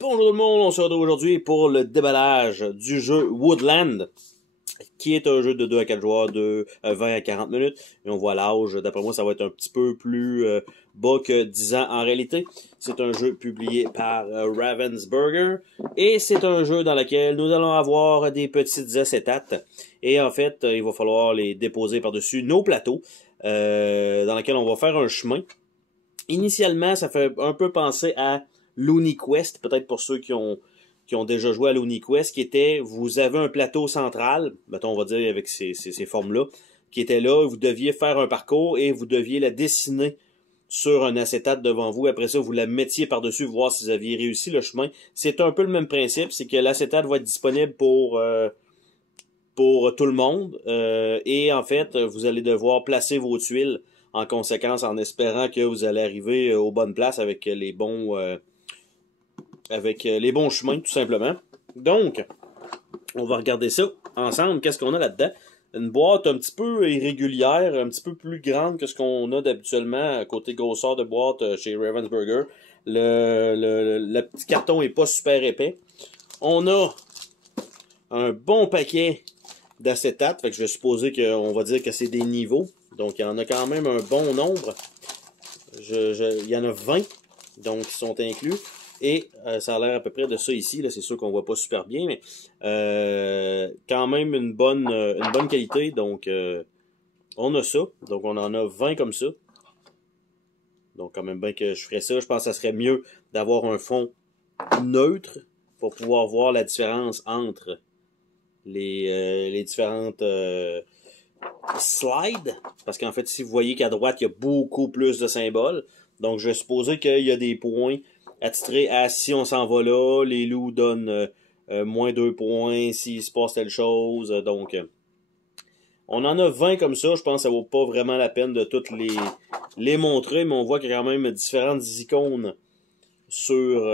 Bonjour tout le monde, on se retrouve aujourd'hui pour le déballage du jeu Woodland, qui est un jeu de 2 à 4 joueurs de 20 à 40 minutes. Et on voit l'âge, d'après moi ça va être un petit peu plus bas que 10 ans en réalité. C'est un jeu publié par Ravensburger et c'est un jeu dans lequel nous allons avoir des petites acétates. Et en fait, il va falloir les déposer par-dessus nos plateaux, dans lesquels on va faire un chemin. Initialement, ça fait un peu penser à Looney Quest, peut-être pour ceux qui ont déjà joué à Looney Quest, qui était, vous avez un plateau central, mettons, on va dire avec ces formes-là, qui était là, vous deviez faire un parcours et vous deviez la dessiner sur un acétate devant vous. Après ça, vous la mettiez par-dessus, voir si vous aviez réussi le chemin. C'est un peu le même principe, c'est que l'acétate va être disponible pour tout le monde. Et en fait, vous allez devoir placer vos tuiles en conséquence, en espérant que vous allez arriver aux bonnes places avec les bons chemins, tout simplement. Donc, on va regarder ça ensemble. Qu'est-ce qu'on a là-dedans? Une boîte un petit peu irrégulière, un petit peu plus grande que ce qu'on a d'habituellement côté grosseur de boîte chez Ravensburger. Le petit carton est pas super épais. On a un bon paquet d'acétate, fait que je vais supposer qu'on va dire que c'est des niveaux. Donc, il y en a quand même un bon nombre. Il y en a 20, donc qui sont inclus. Et ça a l'air à peu près de ça ici. C'est sûr qu'on voit pas super bien, mais quand même une bonne qualité. Donc, on a ça. Donc, on en a 20 comme ça. Donc, quand même bien que je ferais ça. Je pense que ça serait mieux d'avoir un fond neutre pour pouvoir voir la différence entre les différentes slides. Parce qu'en fait, si vous voyez qu'à droite, il y a beaucoup plus de symboles. Donc, je vais supposer qu'il y a des points attitrés à si on s'en va là, les loups donnent moins 2 points, s'il se passe telle chose. Donc, on en a 20 comme ça. Je pense que ça vaut pas vraiment la peine de toutes les montrer, mais on voit qu'il y a quand même différentes icônes sur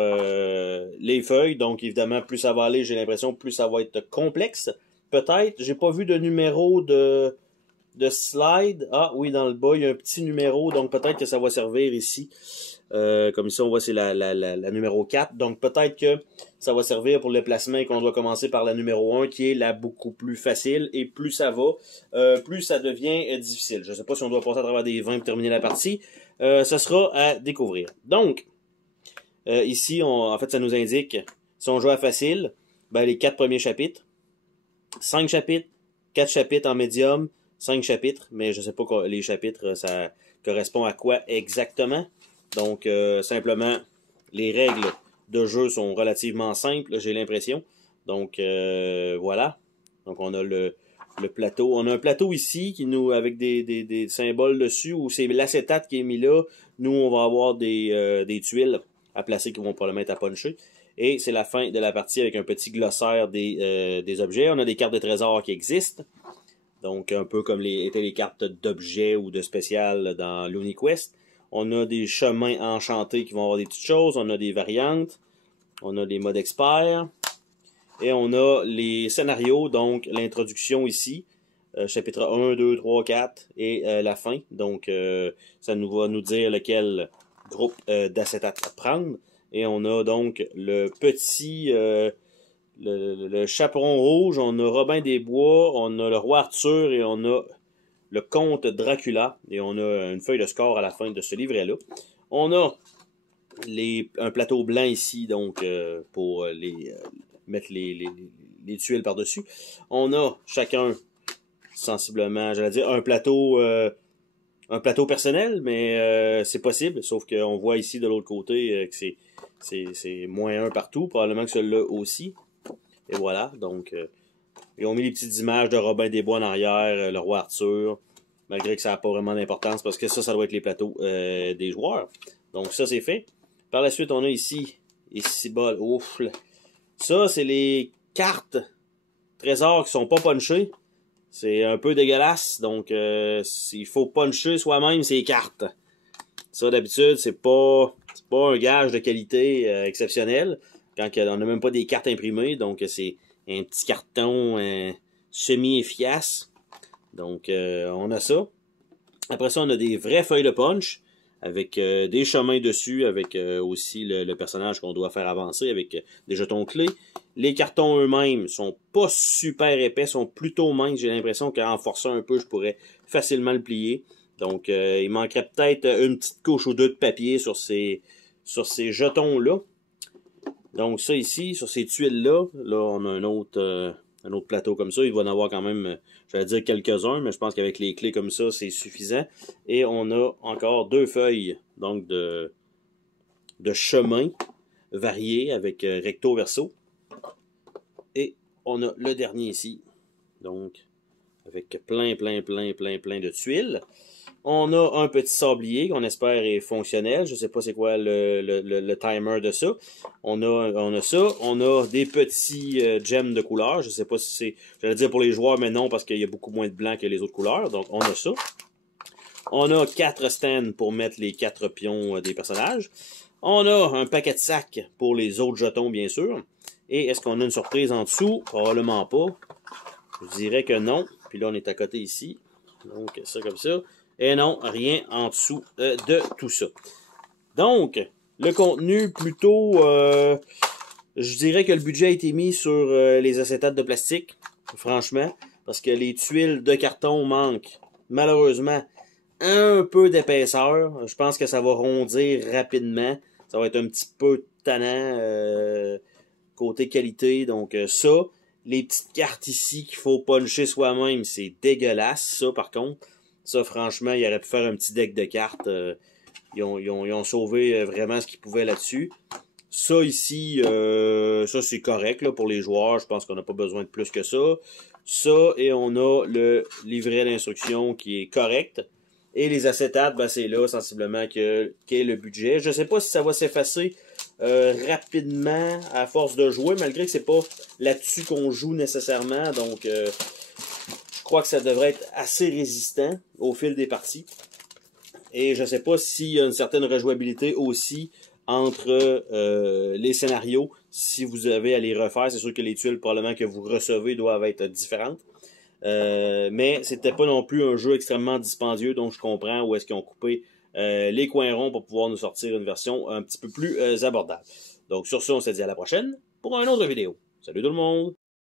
les feuilles. Donc, évidemment, plus ça va aller, j'ai l'impression, plus ça va être complexe. Peut-être, j'ai pas vu de numéro de slide. Ah oui, dans le bas, il y a un petit numéro, donc peut-être que ça va servir ici. Comme ici, on voit c'est la numéro 4. Donc peut-être que ça va servir pour le placement et qu'on doit commencer par la numéro 1, qui est la beaucoup plus facile. Et plus ça va, plus ça devient difficile. Je ne sais pas si on doit passer à travers des 20 pour terminer la partie. Ce sera à découvrir. Donc, ici, en fait, ça nous indique, si on joue à facile, ben, les 4 premiers chapitres, 5 chapitres, 4 chapitres en médium, 5 chapitres, mais je sais pas quoi, les chapitres, ça correspond à quoi exactement. Donc, simplement, les règles de jeu sont relativement simples, j'ai l'impression. Donc, voilà. Donc, on a le plateau. On a un plateau ici qui nous avec des symboles dessus, où c'est l'acétate qui est mis là. Nous, on va avoir des tuiles à placer qui vont probablement être à puncher. Et c'est la fin de la partie avec un petit glossaire des objets. On a des cartes de trésor qui existent. Donc, un peu comme étaient les cartes d'objets ou de spécial dans Looney Quest. On a des chemins enchantés qui vont avoir des petites choses. On a des variantes. On a des modes experts. Et on a les scénarios, donc l'introduction ici. Chapitre 1, 2, 3, 4 et la fin. Donc, ça nous va nous dire lequel groupe d'acétate prendre. Et on a donc le petit... le chaperon rouge, on a Robin des Bois, on a le roi Arthur et on a le comte Dracula. Et on a une feuille de score à la fin de ce livret-là. On a un plateau blanc ici, donc pour mettre les tuiles par-dessus. On a chacun, sensiblement, j'allais dire, un plateau personnel, mais c'est possible, sauf qu'on voit ici de l'autre côté que c'est -1 partout, probablement que celui-là aussi. Et voilà, donc ils ont mis les petites images de Robin des Bois en arrière, le roi Arthur, malgré que ça n'a pas vraiment d'importance, parce que ça doit être les plateaux des joueurs. Donc ça, c'est fait. Par la suite, on a ici bol. Ouf, ça, c'est les cartes trésors qui sont pas punchées. C'est un peu dégueulasse, donc il faut puncher soi-même ces cartes. Ça, d'habitude, c'est pas un gage de qualité exceptionnelle, quand on n'a même pas des cartes imprimées, donc c'est un petit carton semi-efficace. Donc, on a ça. Après ça, on a des vraies feuilles de punch, avec des chemins dessus, avec aussi le personnage qu'on doit faire avancer, avec des jetons clés. Les cartons eux-mêmes sont pas super épais, sont plutôt minces. J'ai l'impression qu'en forçant un peu, je pourrais facilement le plier. Donc, il manquerait peut-être une petite couche ou deux de papier sur ces jetons-là. Donc, ça ici, sur ces tuiles-là, là, on a un autre plateau comme ça. Il va en avoir quand même, j'allais dire quelques-uns, mais je pense qu'avec les clés comme ça, c'est suffisant. Et on a encore 2 feuilles, donc de chemin variés avec recto verso. Et on a le dernier ici, donc avec plein de tuiles. On a un petit sablier qu'on espère est fonctionnel. Je ne sais pas c'est quoi le timer de ça. On a ça. On a des petits gems de couleur. Je ne sais pas si c'est, j'allais dire pour les joueurs, mais non, parce qu'il y a beaucoup moins de blanc que les autres couleurs. Donc, on a ça. On a 4 stands pour mettre les 4 pions des personnages. On a un paquet de sacs pour les autres jetons, bien sûr. Et est-ce qu'on a une surprise en dessous? Probablement pas. Je dirais que non. Puis là, on est à côté ici. Donc, ça comme ça. Et non, rien en dessous de tout ça. Donc, le contenu, plutôt, je dirais que le budget a été mis sur les acétates de plastique, franchement, parce que les tuiles de carton manquent, malheureusement, un peu d'épaisseur. Je pense que ça va rondir rapidement. Ça va être un petit peu tannant côté qualité. Donc, ça, les petites cartes ici qu'il faut puncher soi-même, c'est dégueulasse, ça, par contre. Ça, franchement, il aurait pu faire un petit deck de cartes. Ils ont sauvé vraiment ce qu'ils pouvaient là-dessus. Ça, ici, ça, c'est correct là, pour les joueurs. Je pense qu'on n'a pas besoin de plus que ça. Ça, et on a le livret d'instruction qui est correct. Et les acétates, ben, c'est là, sensiblement, qu'est le budget. Je ne sais pas si ça va s'effacer rapidement à force de jouer, malgré que c'est pas là-dessus qu'on joue nécessairement. Donc, je crois que ça devrait être assez résistant au fil des parties. Et je ne sais pas s'il y a une certaine rejouabilité aussi entre les scénarios. Si vous avez à les refaire, c'est sûr que les tuiles probablement que vous recevez doivent être différentes. Mais c'était pas non plus un jeu extrêmement dispendieux, donc je comprends où est-ce qu'ils ont coupé les coins ronds pour pouvoir nous sortir une version un petit peu plus abordable. Donc sur ce, on se dit à la prochaine pour une autre vidéo. Salut tout le monde!